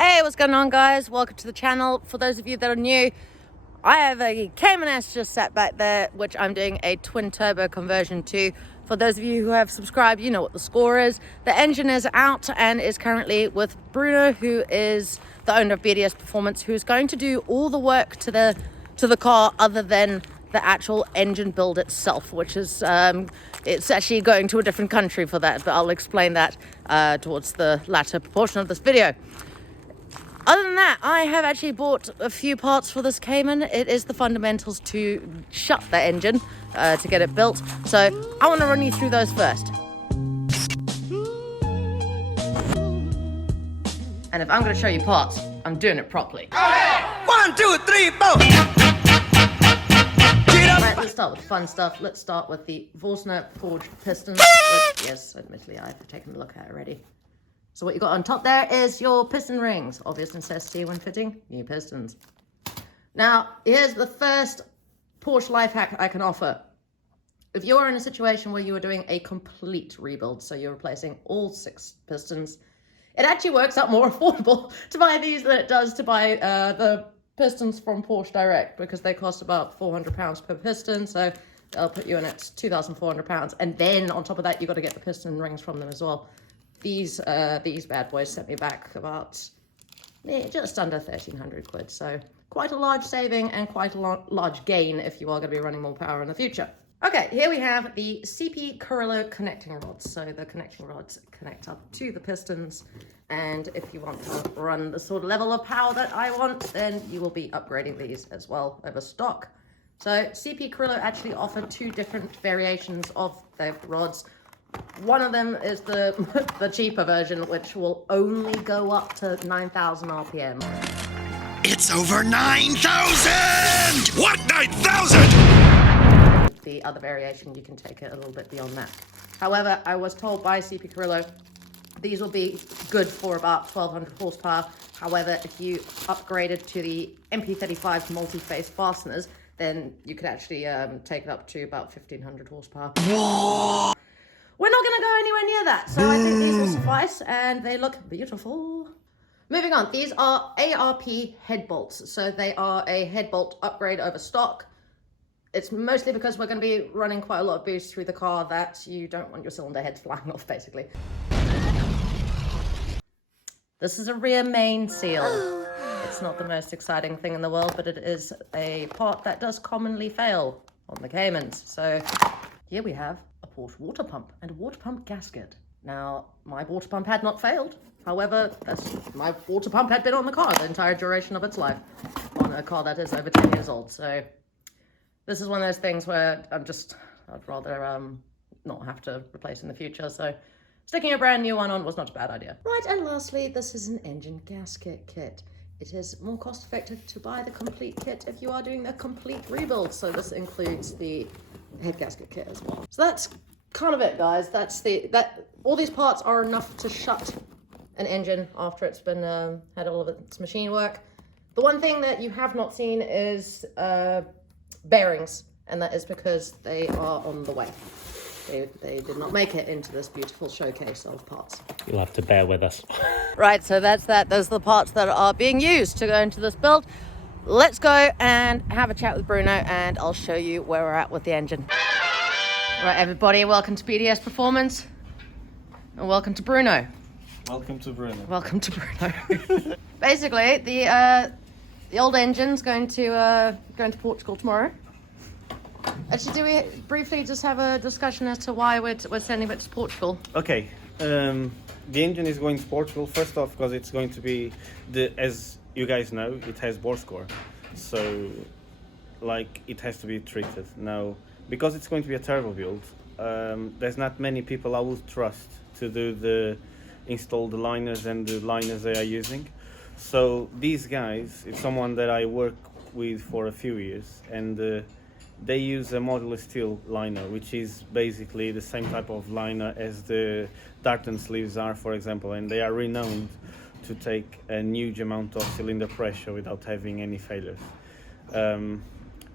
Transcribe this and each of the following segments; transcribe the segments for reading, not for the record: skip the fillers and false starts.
Hey, what's going on, guys? Welcome to the channel. For those of you that are new, I have a Cayman S just sat back there, which I'm doing a twin turbo conversion to. For those of you who have subscribed, you know what the score is. The engine is out and is currently with Bruno, who is the owner of BDS Performance, who's going to do all the work to the car other than the actual engine build itself, which is it's actually going to a different country for that, but I'll explain that towards the latter portion of this video. Other than that, I have actually bought a few parts for this Cayman. It is the fundamentals to shut the engine to get it built. So I want to run you through those first. And if I'm going to show you parts, I'm doing it properly. 1, 2, 3, 4. Right, let's start with the fun stuff. Let's start with the Vorsner forged pistons. Yes, admittedly, I've taken a look at it already. So what you got on top there is your piston rings. Obvious necessity when fitting new pistons. Now, here's the first Porsche life hack I can offer. If you're in a situation where you are doing a complete rebuild, so you're replacing all 6 pistons, it actually works out more affordable to buy these than it does to buy the pistons from Porsche Direct, because they cost about £400 per piston, so they'll put you in at £2,400, and then on top of that, you've got to get the piston rings from them as well. These bad boys sent me back about just under 1,300 quid. So quite a large saving and quite a large gain if you are going to be running more power in the future. Okay, here we have the CP Carrillo connecting rods. So the connecting rods connect up to the pistons. And if you want to run the sort of level of power that I want, then you will be upgrading these as well over stock. So CP Carrillo actually offer 2 different variations of their rods. One of them is the cheaper version, which will only go up to 9,000 RPM. It's over 9,000! What, 9,000? The other variation, you can take it a little bit beyond that. However, I was told by CP Carrillo, these will be good for about 1,200 horsepower. However, if you upgraded to the MP35 multi-phase fasteners, then you could actually take it up to about 1,500 horsepower. Whoa. We're not going to go anywhere near that, so I think these will suffice, and they look beautiful. Moving on, these are ARP head bolts, so they are a head bolt upgrade over stock. It's mostly because we're going to be running quite a lot of boost through the car that you don't want your cylinder heads flying off, basically. This is a rear main seal. It's not the most exciting thing in the world, but it is a part that does commonly fail on the Caymans. So here we have a Porsche water pump and a water pump gasket. Now, my water pump had not failed. However, my water pump had been on the car the entire duration of its life, on a car that is over 10 years old. So this is one of those things where I'd rather not have to replace in the future. So sticking a brand new one on was not a bad idea. Right, and lastly, this is an engine gasket kit. It is more cost effective to buy the complete kit if you are doing a complete rebuild. So this includes the head gasket kit as well. So that's kind of it, guys. All these parts are enough to shut an engine after it's been had all of its machine work. The one thing that you have not seen is bearings, and that is because they are on the way. They did not make it into this beautiful showcase of parts. You'll have to bear with us. Right, so that's that. Those are the parts that are being used to go into this build. Let's go and have a chat with Bruno, and I'll show you where we're at with the engine. Right, everybody, welcome to BDS Performance, and welcome to Bruno. Welcome to Bruno. Welcome to Bruno. Basically, the old engine's going to Portugal tomorrow. Actually, do we briefly just have a discussion as to why we're sending it to Portugal? Okay, the engine is going to Portugal, first off, because it's going to be, as you guys know, it has bore score. So, it has to be treated. Now, because it's going to be a turbo build, there's not many people I would trust to install the liners and the liners they are using. So, these guys, it's someone that I work with for a few years, and they use a modular steel liner, which is basically the same type of liner as the tartan sleeves are, for example, and they are renowned to take a huge amount of cylinder pressure without having any failures.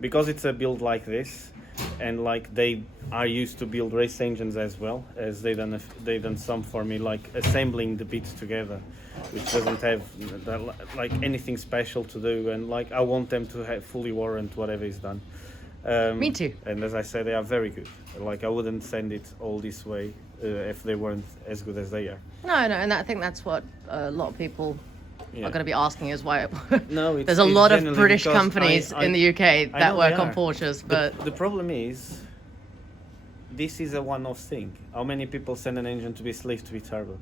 because it's a build like this, and like they are used to build race engines as well, as they done some for me, like assembling the bits together, which doesn't have like anything special to do, and like I want them to have fully warrant whatever is done. Me too. And as I said, they are very good. Like I wouldn't send it all this way if they weren't as good as they are. No, and I think that's what a lot of people are going to be asking is why. No, there's a lot of British because companies in the UK that work on are. Porsches, but the problem is, this is a one-off thing. How many people send an engine to be sleeved to be turbo?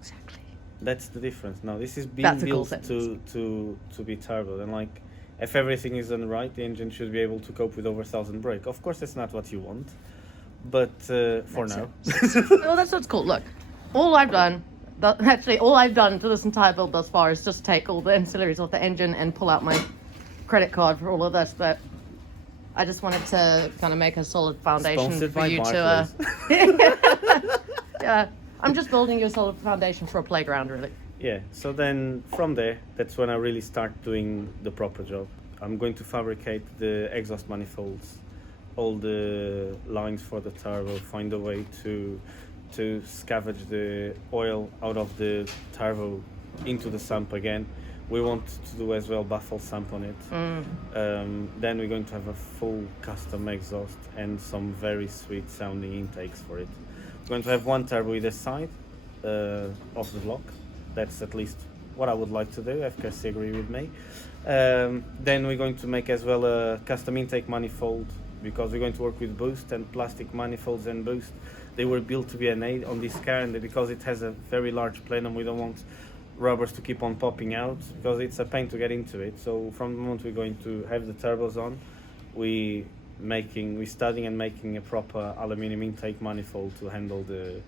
exactly. That's the difference. No, this is being That's a cool built sentence. to be turbo, and like if everything is done right, the engine should be able to cope with over 1,000 brake. Of course, that's not what you want, but for now. Well, that's what's cool. Look, all I've done to this entire build thus far is just take all the ancillaries off the engine and pull out my credit card for all of this, but I just wanted to kind of make a solid foundation Sponsored for by you Barclays. to yeah, I'm just building you a solid foundation for a playground, really. Yeah, so then from there, that's when I really start doing the proper job. I'm going to fabricate the exhaust manifolds, all the lines for the turbo, find a way to scavenge the oil out of the turbo into the sump again. We want to do as well baffle sump on it. Then we're going to have a full custom exhaust and some very sweet sounding intakes for it. We're going to have one turbo either side of the block. That's at least what I would like to do, if Cassie agree with me. Then we're going to make as well a custom intake manifold, because we're going to work with boost and plastic manifolds and boost. They were built to be an aid on this car, and because it has a very large plenum, we don't want rubbers to keep on popping out, because it's a pain to get into it. So from the moment we're going to have the turbos on, we're studying and making a proper aluminium intake manifold to handle the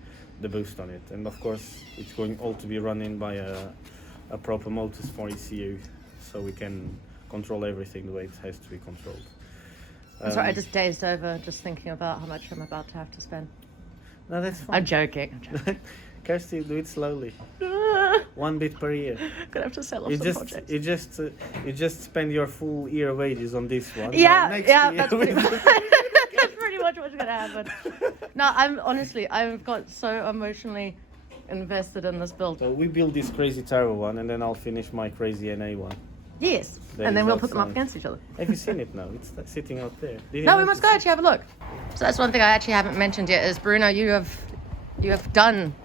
boost on it. And of course it's going all to be running by a proper motorsport ECU, so we can control everything the way it has to be controlled. I'm sorry, I just dazed over just thinking about how much I'm about to have to spend. No, that's fine. I'm joking. Kirsty, do it slowly. 1 bit per year. Gonna have to sell off some projects. You just spend your full year wages on this one. Yeah, Next yeah, year that's pretty, that's pretty much what's gonna happen. No, I've got so emotionally invested in this build. So we build this crazy turbo one, and then I'll finish my crazy NA one. Yes, That and then is we'll put them up outside. against each other. Have you seen it now? It's sitting out there. Did you No, we notice must go it? actually have a look. So that's one thing I actually haven't mentioned yet is, Bruno, you have done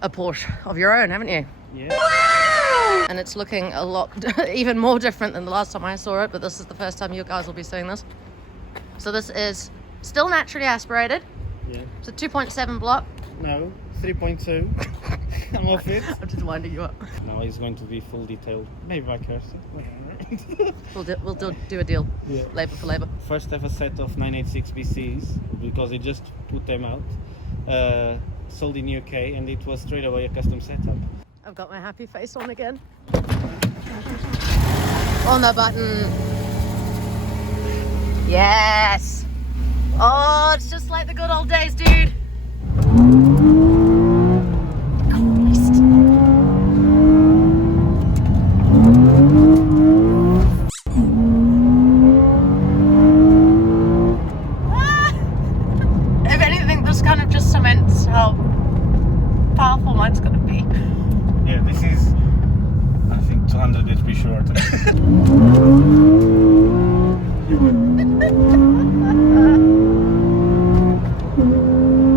a Porsche of your own, haven't you? Yeah. And it's looking a lot even more different than the last time I saw it, but this is the first time you guys will be seeing this. So this is still naturally aspirated. Yeah. It's a 2.7 block. No, 3.2. I'm off it. I'm just winding you up. Now it's going to be full detailed. Maybe by Kirsty. We'll do a deal. Yeah. Labour for labour. First have a set of 986 BCs, because they just put them out. Sold in UK, and it was straight away a custom setup. I've got my happy face on again. On the button. Yes. Oh, it's just like the good old days, dude. Christ. If anything, this kind of just cements how powerful mine's gonna be. Yeah, this is, I think, 200 HP short.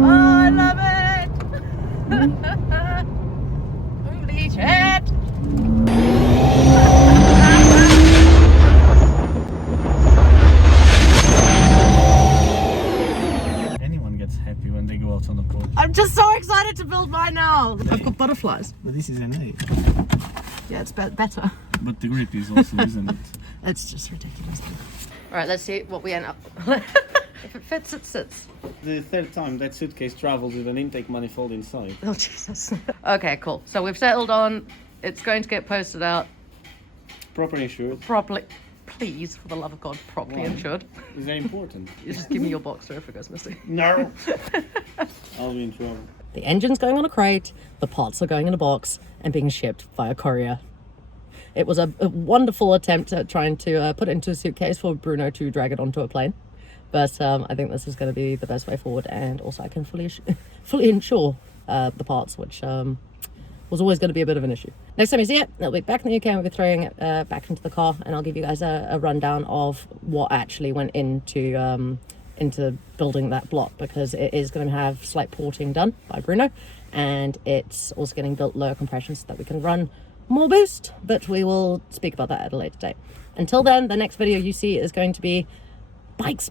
Oh, I love it! Holy shit! Anyone gets happy when they go out on the porch. I'm just so excited to build mine now. I've got butterflies. But this is an A. Yeah, it's better. But the grip is also, isn't it? It's just ridiculous. All right, let's see what we end up. If it fits, it sits. The third time that suitcase traveled with an intake manifold inside. Oh, Jesus. Okay, cool. So we've settled on, it's going to get posted out Proper insured. properly. Please, for the love of God, properly Why? insured. Is that important? You just give me your Boxster if it goes missing. No. I'll be in trouble. The engine's going on a crate, the parts are going in a box and being shipped via courier. It was a wonderful attempt at trying to put it into a suitcase for Bruno to drag it onto a plane. But I think this is going to be the best way forward, and also I can fully insure the parts, which was always going to be a bit of an issue. Next time you see it, it'll be back in the UK, and we'll be throwing it back into the car, and I'll give you guys a rundown of what actually went into building that block, because it is going to have slight porting done by Bruno, and it's also getting built lower compression so that we can run more boost, but we will speak about that at a later date. Until then, the next video you see is going to be bikes.